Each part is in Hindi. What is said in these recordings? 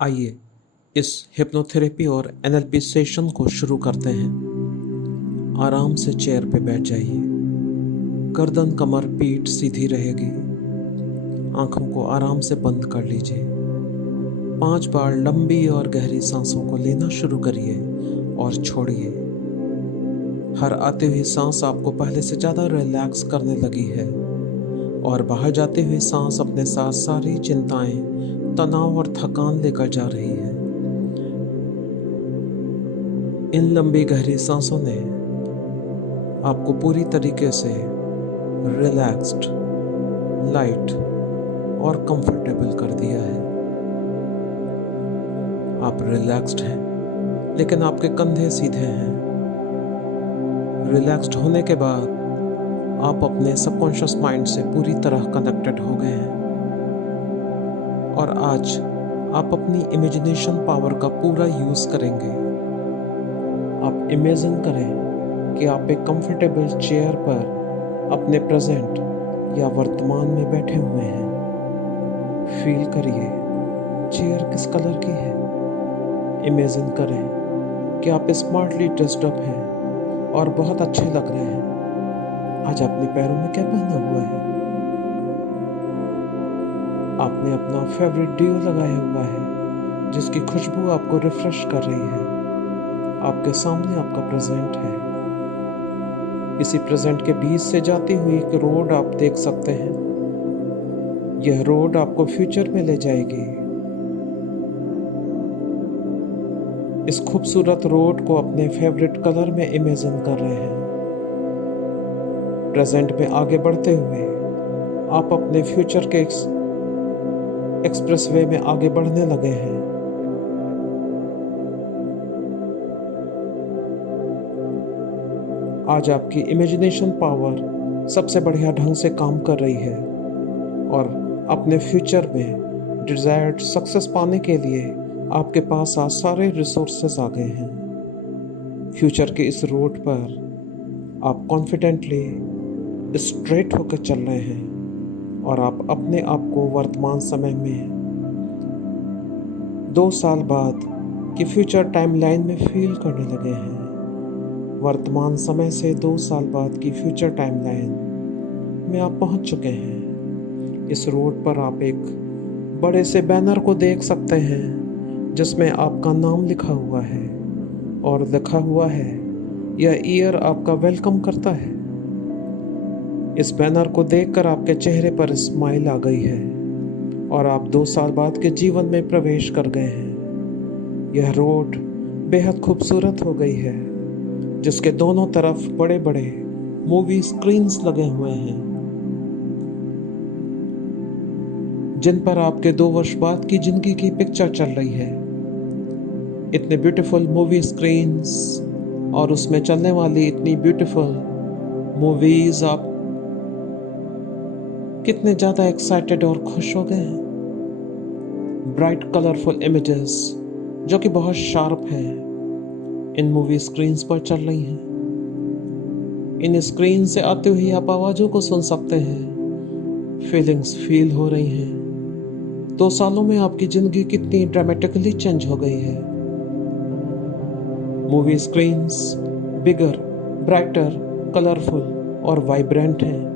आइए इस हिप्नोथेरेपी और एनएलपी सेशन को शुरू करते हैं। आराम से चेयर पे बैठ जाइए। गर्दन, कमर, पीठ सीधी रहेगी। आंखों को आराम से बंद कर लीजिए। 5 बार लंबी और गहरी सांसों को लेना शुरू करिए और छोड़िए। हर आते हुए सांस आपको पहले से ज़्यादा रिलैक्स करने लगी है और बाहर जाते हुए सांस अपने साथ सारी चिंताएं, तनाव और थकान लेकर जा रही है। इन लंबी गहरी सांसों ने आपको पूरी तरीके से रिलैक्स्ड, लाइट और कंफर्टेबल कर दिया है। आप रिलैक्स्ड हैं, लेकिन आपके कंधे सीधे हैं। रिलैक्स्ड होने के बाद आप अपने सबकॉन्शियस माइंड से पूरी तरह कनेक्टेड हो गए हैं और आज आप अपनी इमेजिनेशन पावर का पूरा यूज़ करेंगे। आप इमेजिन करें कि आप एक कंफर्टेबल चेयर पर अपने प्रेजेंट या वर्तमान में बैठे हुए हैं। फील करिए चेयर किस कलर की है। इमेजिन करें कि आप स्मार्टली ड्रेस्ड अप हैं और बहुत अच्छे लग रहे हैं। आज अपने पैरों में क्या पहना हुआ है? आपने अपना फेवरेट डियो लगाया हुआ है जिसकी खुशबू आपको रिफ्रेश कर रही है। आपके सामने आपका प्रेजेंट है। इसी प्रेजेंट के बीच से जाती हुई एक रोड आप देख सकते हैं। यह रोड आपको फ्यूचर में ले जाएगी। इस खूबसूरत रोड को अपने फेवरेट कलर में इमेजिन कर रहे हैं। प्रेजेंट में आगे बढ़ते हुए आप अपने फ्यूचर के एक्सप्रेसवे में आगे बढ़ने लगे हैं। आज आपकी इमेजिनेशन पावर सबसे बढ़िया ढंग से काम कर रही है और अपने फ्यूचर में डिजायर्ड सक्सेस पाने के लिए आपके पास आज सारे रिसोर्सेज आ गए हैं। फ्यूचर के इस रोड पर आप कॉन्फिडेंटली स्ट्रेट होकर चल रहे हैं और आप अपने आप को वर्तमान समय में 2 साल बाद की फ्यूचर टाइमलाइन में फील करने लगे हैं। वर्तमान समय से 2 साल बाद की फ्यूचर टाइमलाइन में आप पहुंच चुके हैं। इस रोड पर आप एक बड़े से बैनर को देख सकते हैं जिसमें आपका नाम लिखा हुआ है और लिखा हुआ है यह ईयर आपका वेलकम करता है। इस बैनर को देखकर आपके चेहरे पर स्माइल आ गई है और आप 2 साल बाद के जीवन में प्रवेश कर गए हैं। यह रोड बेहद खूबसूरत हो गई है जिसके दोनों तरफ बड़े बड़े मूवी स्क्रीन्स लगे हुए हैं जिन पर आपके 2 वर्ष बाद की जिंदगी की पिक्चर चल रही है। इतने ब्यूटीफुल मूवी स्क्रीन्स और उसमें चलने वाली इतनी ब्यूटीफुल मूवीज, आप कितने ज़्यादा एक्साइटेड और खुश हो गए हैं। ब्राइट कलरफुल इमेजेस जो कि बहुत शार्प हैं इन मूवी स्क्रीन्स पर चल रही हैं। इन स्क्रीन से आती हुई आप आवाज़ों को सुन सकते हैं। फीलिंग्स फील हो रही हैं। 2 सालों में आपकी ज़िंदगी कितनी ड्रामेटिकली चेंज हो गई है। मूवी स्क्रीन्स बिगर, ब्राइटर, कलरफुल और वाइब्रेंट हैं।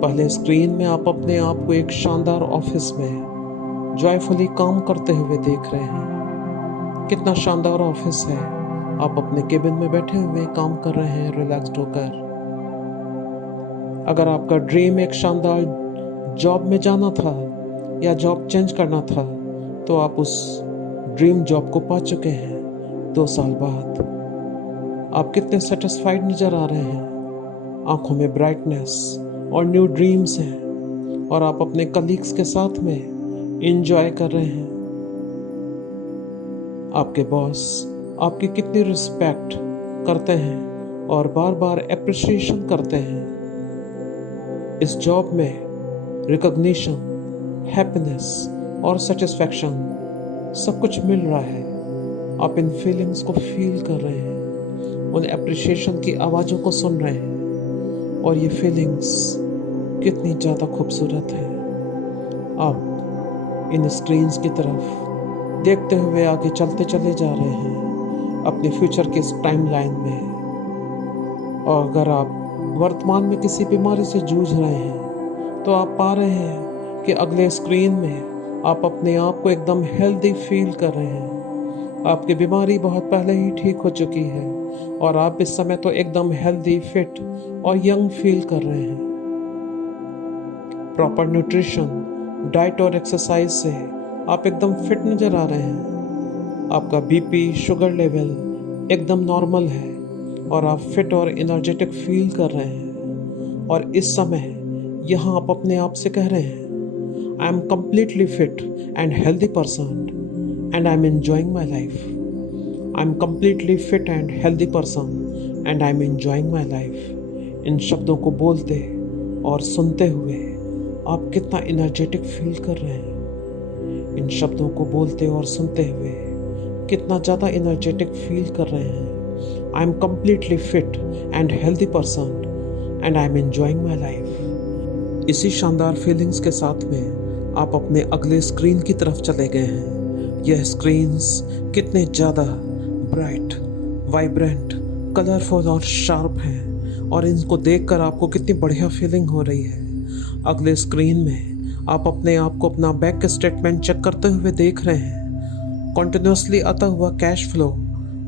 पहले स्क्रीन में आप अपने आप को एक शानदार ऑफिस में जॉयफुली काम करते हुए देख रहे हैं। कितना शानदार ऑफिस है। आप अपने केबिन में बैठे हुए काम कर रहे हैं रिलैक्स्ड होकर। अगर आपका ड्रीम एक शानदार जॉब में जाना था या जॉब चेंज करना था तो आप उस ड्रीम जॉब को पा चुके हैं 2 साल बाद। आप कितने सेटिस्फाइड नजर आ रहे हैं। आंखों में ब्राइटनेस और न्यू ड्रीम्स हैं और आप अपने कलीग्स के साथ में एंजॉय कर रहे हैं। आपके बॉस आपकी कितनी रिस्पेक्ट करते हैं और बार बार एप्रिसिएशन करते हैं। इस जॉब में रिकॉग्निशन, हैप्पीनेस और सेटिस्फैक्शन सब कुछ मिल रहा है। आप इन फीलिंग्स को फील कर रहे हैं, उन एप्रिसिएशन की आवाज़ों को सुन रहे हैं और ये फीलिंग्स कितनी ज़्यादा खूबसूरत है। आप इन स्क्रीन्स की तरफ देखते हुए आगे चलते चले जा रहे हैं अपने फ्यूचर की इस टाइमलाइन में। और अगर आप वर्तमान में किसी बीमारी से जूझ रहे हैं तो आप पा रहे हैं कि अगले स्क्रीन में आप अपने आप को एकदम हेल्दी फील कर रहे हैं। आपकी बीमारी बहुत पहले ही ठीक हो चुकी है और आप इस समय तो एकदम हेल्दी, फिट और यंग फील कर रहे हैं। प्रॉपर न्यूट्रिशन, डाइट और एक्सरसाइज से आप एकदम फिट नज़र आ रहे हैं। आपका बीपी, शुगर लेवल एकदम नॉर्मल है और आप फिट और एनर्जेटिक फील कर रहे हैं। और इस समय यहाँ आप अपने आप से कह रहे हैं, I am completely fit and healthy person and I'm enjoying my life. I'm completely fit and healthy person and I'm enjoying my life. इन शब्दों को बोलते और सुनते हुए आप कितना एनर्जेटिक फील कर रहे हैं। इन शब्दों को बोलते और सुनते हुए कितना ज़्यादा एनर्जेटिक फील कर रहे हैं। I am completely fit and healthy person and I'm enjoying my life. इसी शानदार फीलिंग्स के साथ में आप अपने अगले स्क्रीन की तरफ चले गए हैं। यह स्क्रीन्स कितने ज़्यादा ब्राइट, वाइब्रेंट, कलरफुल और शार्प हैं और इनको देखकर आपको कितनी बढ़िया फीलिंग हो रही है। अगले स्क्रीन में आप अपने आप को अपना बैंक स्टेटमेंट चेक करते हुए देख रहे हैं। कॉन्टिन्यूसली आता हुआ कैश फ्लो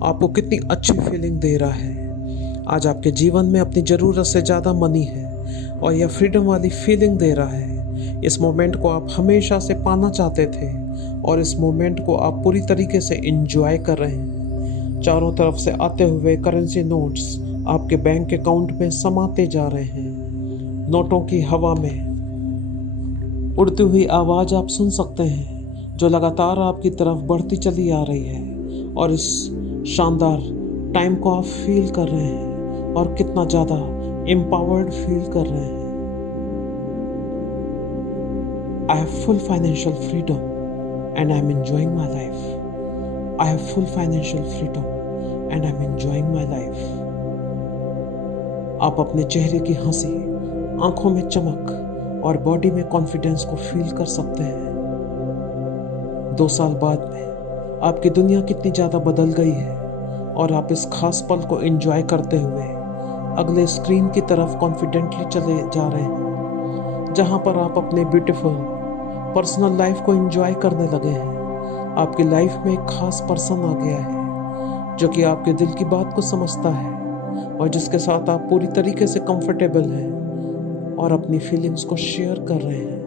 आपको कितनी अच्छी फीलिंग दे रहा है। आज आपके जीवन में अपनी ज़रूरत से ज़्यादा मनी है और यह फ्रीडम वाली फीलिंग दे रहा है। इस मोमेंट को आप हमेशा से पाना चाहते थे और इस मोमेंट को आप पूरी तरीके से एंजॉय कर रहे हैं। चारों तरफ से आते हुए करेंसी नोट्स आपके बैंक अकाउंट में समाते जा रहे हैं। नोटों की हवा में उड़ती हुई आवाज़ आप सुन सकते हैं जो लगातार आपकी तरफ बढ़ती चली आ रही है और इस शानदार टाइम को आप फील कर रहे हैं और कितना ज़्यादा एम्पावर्ड फील कर रहे हैं। I have full financial freedom and I'm enjoying my life. I have full financial freedom and I'm enjoying my life. आप अपने चेहरे की हंसी, आंखों में चमक और बॉडी में कॉन्फिडेंस को फील कर सकते हैं। 2 साल बाद में आपकी दुनिया कितनी ज़्यादा बदल गई है और आप इस खास पल को एंजॉय करते हुए अगले स्क्रीन की तरफ कॉन्फिडेंटली चले जा रहे हैं, जहां पर आप अपने ब्यूटीफुल पर्सनल लाइफ को एंजॉय करने लगे हैं। आपकी लाइफ में एक खास पर्सन आ गया है जो कि आपके दिल की बात को समझता है और जिसके साथ आप पूरी तरीके से कंफर्टेबल हैं और अपनी फीलिंग्स को शेयर कर रहे हैं।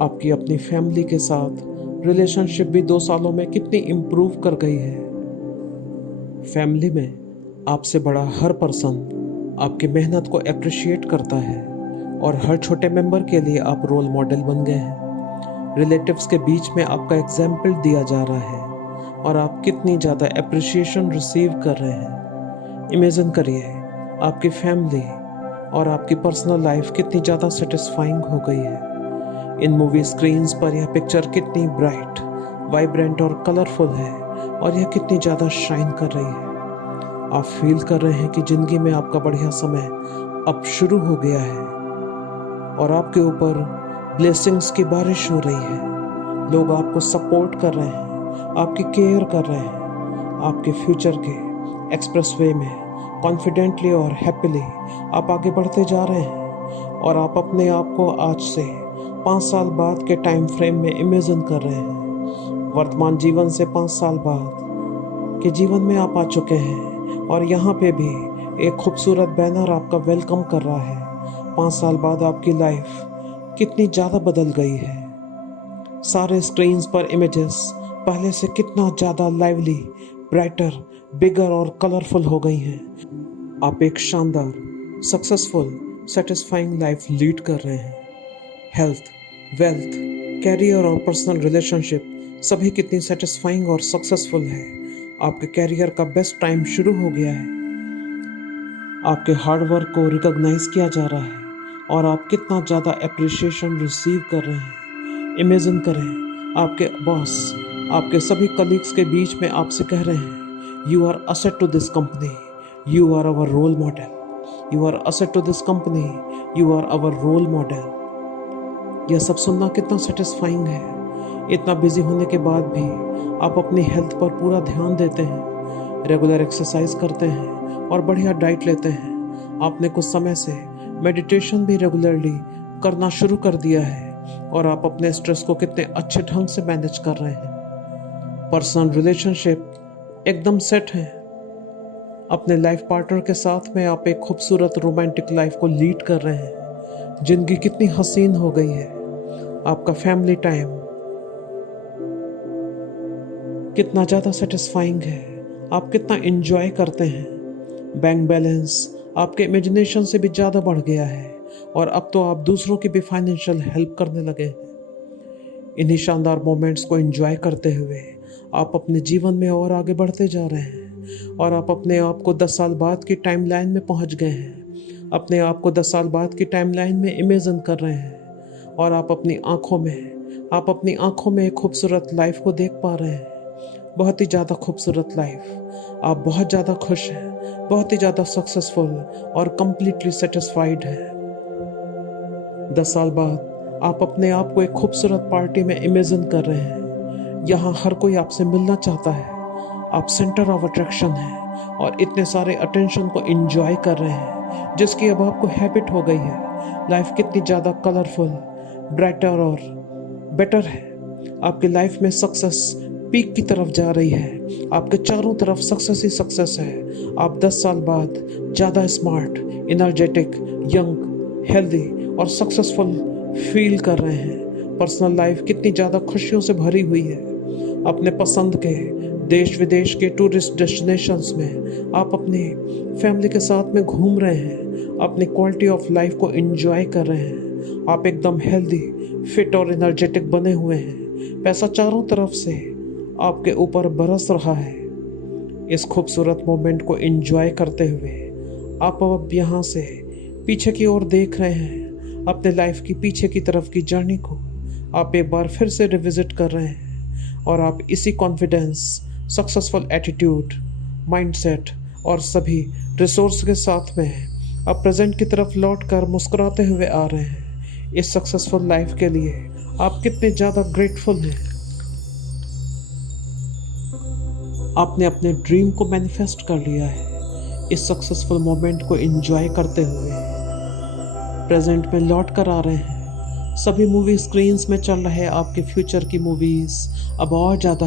आपकी अपनी फैमिली के साथ रिलेशनशिप भी 2 सालों में कितनी इम्प्रूव कर गई है। फैमिली में आपसे बड़ा हर पर्सन आपकी मेहनत को अप्रिशिएट करता है और हर छोटे मेंबर के लिए आप रोल मॉडल बन गए हैं। रिलेटिव्स के बीच में आपका एग्जाम्पल दिया जा रहा है और आप कितनी ज़्यादा अप्रिशिएशन रिसीव कर रहे हैं। इमेजिन करिए आपकी फैमिली और आपकी पर्सनल लाइफ कितनी ज़्यादा सेटिस्फाइंग हो गई है। इन मूवी स्क्रीन्स पर यह पिक्चर कितनी ब्राइट, वाइब्रेंट और कलरफुल है और यह कितनी ज़्यादा शाइन कर रही है। आप फील कर रहे हैं कि ज़िंदगी में आपका बढ़िया समय अब शुरू हो गया है और आपके ऊपर ब्लेसिंग्स की बारिश हो रही है। लोग आपको सपोर्ट कर रहे हैं, आपकी केयर कर रहे हैं। आपके फ्यूचर के एक्सप्रेसवे में कॉन्फिडेंटली और हैप्पीली आप आगे बढ़ते जा रहे हैं और आप अपने आप को आज से 5 साल बाद के टाइम फ्रेम में इमेजिन कर रहे हैं। वर्तमान जीवन से 5 साल बाद के जीवन में आप आ चुके हैं और यहाँ पे भी एक खूबसूरत बैनर आपका वेलकम कर रहा है। 5 साल बाद आपकी लाइफ कितनी ज़्यादा बदल गई है। सारे स्क्रीन्स पर इमेजेस पहले से कितना ज़्यादा लाइवली, ब्राइटर, बिगर और कलरफुल हो गई हैं। आप एक शानदार, सक्सेसफुल, सेटिस्फाइंग लाइफ लीड कर रहे हैं। हेल्थ, वेल्थ, कैरियर और पर्सनल रिलेशनशिप सभी कितनी सेटिस्फाइंग और सक्सेसफुल है। आपके कैरियर का बेस्ट टाइम शुरू हो गया है। आपके हार्डवर्क को रिकॉग्नाइज किया जा रहा है और आप कितना ज़्यादा अप्रिशिएशन रिसीव कर रहे हैं। इमेजिन करें आपके बॉस आपके सभी कलीग्स के बीच में आपसे कह रहे हैं, you are asset to this company, you are our role model, you are asset to this company, you are our role model. यह सब सुनना कितना सेटिस्फाइंग है। इतना बिजी होने के बाद भी आप अपनी हेल्थ पर पूरा ध्यान देते हैं, रेगुलर एक्सरसाइज करते हैं और बढ़िया डाइट लेते हैं। आपने कुछ समय से मेडिटेशन भी रेगुलरली करना शुरू कर दिया है और आप अपने स्ट्रेस को कितने अच्छे ढंग से मैनेज कर रहे हैं। पर्सनल रिलेशनशिप एकदम सेट है। अपने लाइफ पार्टनर के साथ में आप एक खूबसूरत रोमांटिक लाइफ को लीड कर रहे हैं। जिंदगी कितनी हसीन हो गई है। आपका फैमिली टाइम कितना ज़्यादा सेटिस्फाइंग है। आप कितना एंजॉय करते हैं। बैंक बैलेंस आपके इमेजिनेशन से भी ज़्यादा बढ़ गया है और अब तो आप दूसरों की भी फाइनेंशियल हेल्प करने लगे हैं। इन्हीं शानदार मोमेंट्स को एंजॉय करते हुए आप अपने जीवन में और आगे बढ़ते जा रहे हैं और आप अपने आप को 10 साल बाद की टाइमलाइन में पहुंच गए हैं। अपने आप को 10 साल बाद की टाइमलाइन में इमेजिन कर रहे हैं और आप अपनी आंखों में एक खूबसूरत लाइफ को देख पा रहे हैं। बहुत ही ज़्यादा खूबसूरत लाइफ। आप बहुत ज़्यादा खुश हैं, बहुत ही ज़्यादा सक्सेसफुल और कंप्लीटली सेटिस्फाइड हैं। 10 साल बाद आप अपने आप को एक खूबसूरत पार्टी में इमेजिन कर रहे हैं। यहाँ हर कोई आपसे मिलना चाहता है। आप सेंटर ऑफ अट्रैक्शन हैं और इतने सारे अटेंशन को एंजॉय कर रहे हैं जिसकी अब आपको हैबिट हो गई है। लाइफ कितनी ज़्यादा कलरफुल, ब्राइटर और बेटर है। आपकी लाइफ में सक्सेस पीक की तरफ जा रही है। आपके चारों तरफ सक्सेस ही सक्सेस है। आप 10 साल बाद ज़्यादा स्मार्ट, एनर्जेटिक, यंग, हेल्दी और सक्सेसफुल फील कर रहे हैं। पर्सनल लाइफ कितनी ज़्यादा खुशियों से भरी हुई है। अपने पसंद के देश विदेश के टूरिस्ट डेस्टिनेशंस में आप अपनी फैमिली के साथ में घूम रहे हैं। अपनी क्वालिटी ऑफ लाइफ को एंजॉय कर रहे हैं। आप एकदम हेल्दी, फिट और एनर्जेटिक बने हुए हैं। पैसा चारों तरफ से आपके ऊपर बरस रहा है। इस खूबसूरत मोमेंट को एंजॉय करते हुए आप अब यहाँ से पीछे की ओर देख रहे हैं। अपने लाइफ की पीछे की तरफ की जर्नी को आप एक बार फिर से रिविजिट कर रहे हैं और आप इसी कॉन्फिडेंस, सक्सेसफुल एटीट्यूड, माइंडसेट और सभी रिसोर्स के साथ में अब प्रेजेंट की तरफ लौट कर मुस्कुराते हुए आ रहे हैं। इस सक्सेसफुल लाइफ के लिए आप कितने ज़्यादा ग्रेटफुल हैं। आपने अपने ड्रीम को मैनिफेस्ट कर लिया है। इस सक्सेसफुल मोमेंट को एंजॉय करते हुए प्रेजेंट में लौट कर आ रहे हैं। सभी मूवी स्क्रीन्स में चल रहे आपके फ्यूचर की मूवीज़ अब और ज़्यादा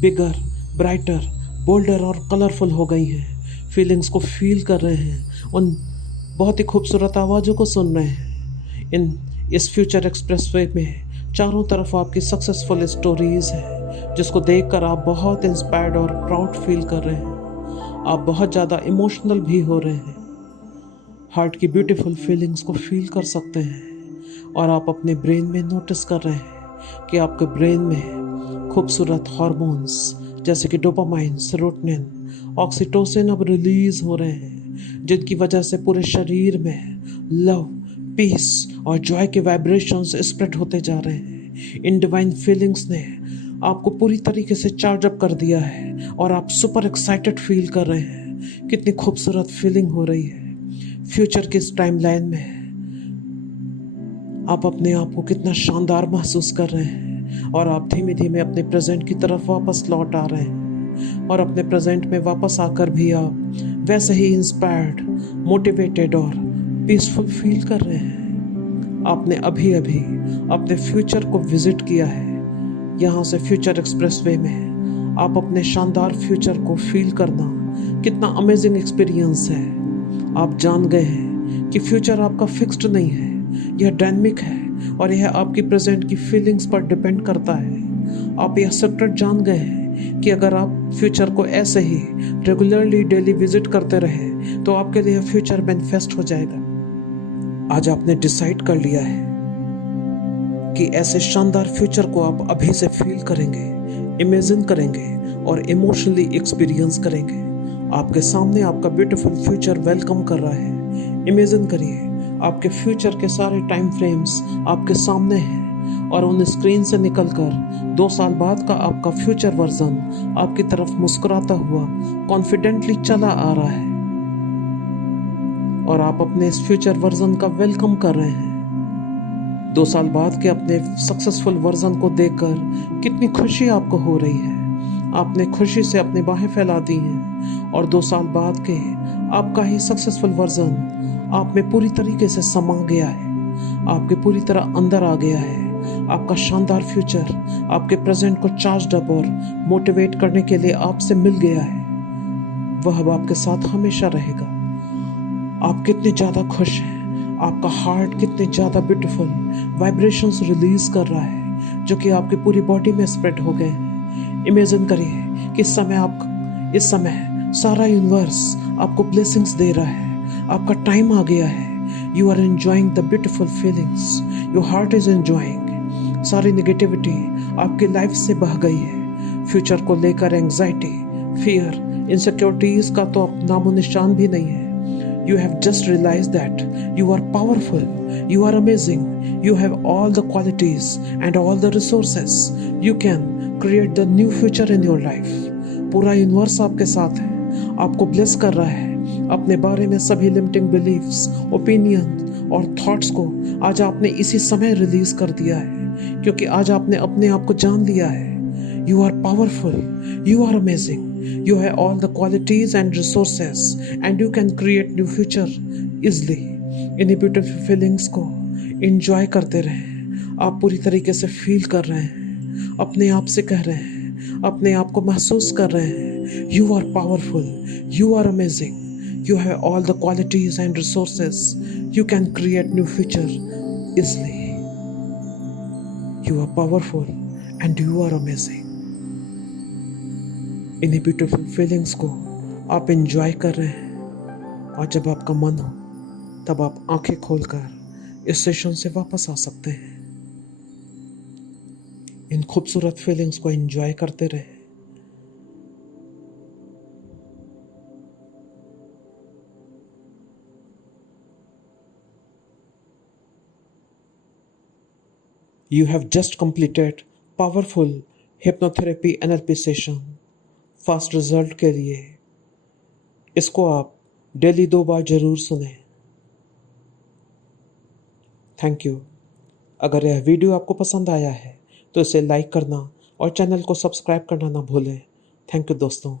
बिगर, ब्राइटर, बोल्डर और कलरफुल हो गई हैं। फीलिंग्स को फील कर रहे हैं। उन बहुत ही खूबसूरत आवाज़ों को सुन रहे हैं। इस फ्यूचर एक्सप्रेसवे में चारों तरफ आपकी सक्सेसफुल स्टोरीज़ हैं जिसको देखकर आप बहुत इंस्पायर्ड और प्राउड फील कर रहे हैं। आप बहुत ज़्यादा इमोशनल भी हो रहे हैं। हार्ट की ब्यूटीफुल फीलिंग्स को फील कर सकते हैं और आप अपने ब्रेन में नोटिस कर रहे हैं कि आपके ब्रेन में खूबसूरत हार्मोन्स जैसे कि डोपामाइन, सेरोटोनिन, ऑक्सीटोसिन अब रिलीज हो रहे हैं जिनकी वजह से पूरे शरीर में लव, पीस और जॉय के वाइब्रेशंस स्प्रेड होते जा रहे हैं। इन डिवाइन फीलिंग्स ने आपको पूरी तरीके से चार्ज अप कर दिया है और आप सुपर एक्साइटेड फील कर रहे हैं। कितनी खूबसूरत फीलिंग हो रही है। फ्यूचर की इस टाइमलाइन में आप अपने आप को कितना शानदार महसूस कर रहे हैं और आप धीमे धीमे अपने प्रेजेंट की तरफ वापस लौट आ रहे हैं और अपने प्रेजेंट में वापस आकर भी आप वैसे ही इंस्पायर्ड, मोटिवेटेड और पीसफुल फील कर रहे हैं। आपने अभी अभी अपने फ्यूचर को विजिट किया है। यहाँ से फ्यूचर एक्सप्रेसवे में आप अपने शानदार फ्यूचर को फील करना कितना अमेजिंग एक्सपीरियंस है। आप जान गए हैं कि फ्यूचर आपका फिक्स्ड नहीं है, यह डायनामिक है और यह आपकी प्रेजेंट की फीलिंग्स पर डिपेंड करता है। आप यह सीक्रेट जान गए हैं कि अगर आप फ्यूचर को ऐसे ही रेगुलरली डेली विजिट करते रहे तो आपके लिए फ्यूचर मैनिफेस्ट हो जाएगा। आज आपने डिसाइड कर लिया है कि ऐसे शानदार फ्यूचर को आप अभी से फील करेंगे, इमेजिन करेंगे और इमोशनली एक्सपीरियंस करेंगे। आपके सामने आपका ब्यूटीफुल फ्यूचर वेलकम कर रहा है। इमेजिन करिए आपके फ्यूचर के सारे टाइम फ्रेम्स आपके सामने हैं और उन स्क्रीन से निकलकर 2 साल बाद का आपका फ्यूचर वर्जन आपकी तरफ मुस्कुराता हुआ कॉन्फिडेंटली चला आ रहा है और आप अपने इस फ्यूचर वर्जन का वेलकम कर रहे हैं। 2 साल बाद के अपने सक्सेसफुल वर्जन को देखकर कितनी खुशी आपको हो रही है। आपने खुशी से अपनी बाहें फैला दी हैं और 2 साल बाद के आपका ही सक्सेसफुल वर्जन आप में पूरी तरीके से समा गया है, आपके पूरी तरह अंदर आ गया है। आपका शानदार फ्यूचर आपके प्रेजेंट को चार्ज अप और मोटिवेट करने के लिए आपसे मिल गया है। वह अब आपके साथ हमेशा रहेगा। आप कितने ज़्यादा खुश हैं, आपका हार्ट कितने ज़्यादा ब्यूटीफुल वाइब्रेशंस रिलीज कर रहा है जो कि आपकी पूरी बॉडी में स्प्रेड हो गए हैं। इमेजिन करिए कि इस समय सारा यूनिवर्स आपको ब्लेसिंग्स दे रहा है। आपका टाइम आ गया है। You are enjoying the beautiful feelings, your heart is enjoying. सारी नेगेटिविटी आपकी लाइफ से बह गई है। फ्यूचर को लेकर एंग्जाइटी, फियर, इनसिक्योरिटीज का तो अब नामो निशान भी नहीं है। You have just realized that you are powerful, you are amazing, you have all the qualities and all the resources. You can create the new future in your life. पूरा यूनिवर्स आपके साथ है, आपको ब्लेस कर रहा है। अपने बारे में सभी लिमिटिंग बिलीफ्स, ओपिनियन और थॉट्स को आज आपने इसी समय रिलीज कर दिया है, क्योंकि आज आपने अपने आप को जान लिया है। You are powerful, you are amazing. You have all the qualities and resources and you can create new future easily. इन्हीं ब्यूटीफुल फीलिंग्स को enjoy करते रहें। आप पूरी तरीके से फील कर रहे हैं, अपने आप से कह रहे हैं, अपने आप को महसूस कर रहे हैं। You are powerful, you are amazing, you have all the qualities and resources. You can create new future easily. You are powerful and you are amazing. इन्हीं ब्यूटीफुल फीलिंग्स को आप एंजॉय कर रहे हैं और जब आपका मन हो तब आप आंखें खोलकर इस सेशन से वापस आ सकते हैं। इन खूबसूरत फीलिंग्स को एंजॉय करते रहे। You have just completed powerful hypnotherapy NLP session. Fast result के लिए इसको आप डेली 2 बार ज़रूर सुनें। Thank you. अगर यह वीडियो आपको पसंद आया है तो इसे लाइक करना और चैनल को सब्सक्राइब करना ना भूलें। थैंक यू दोस्तों।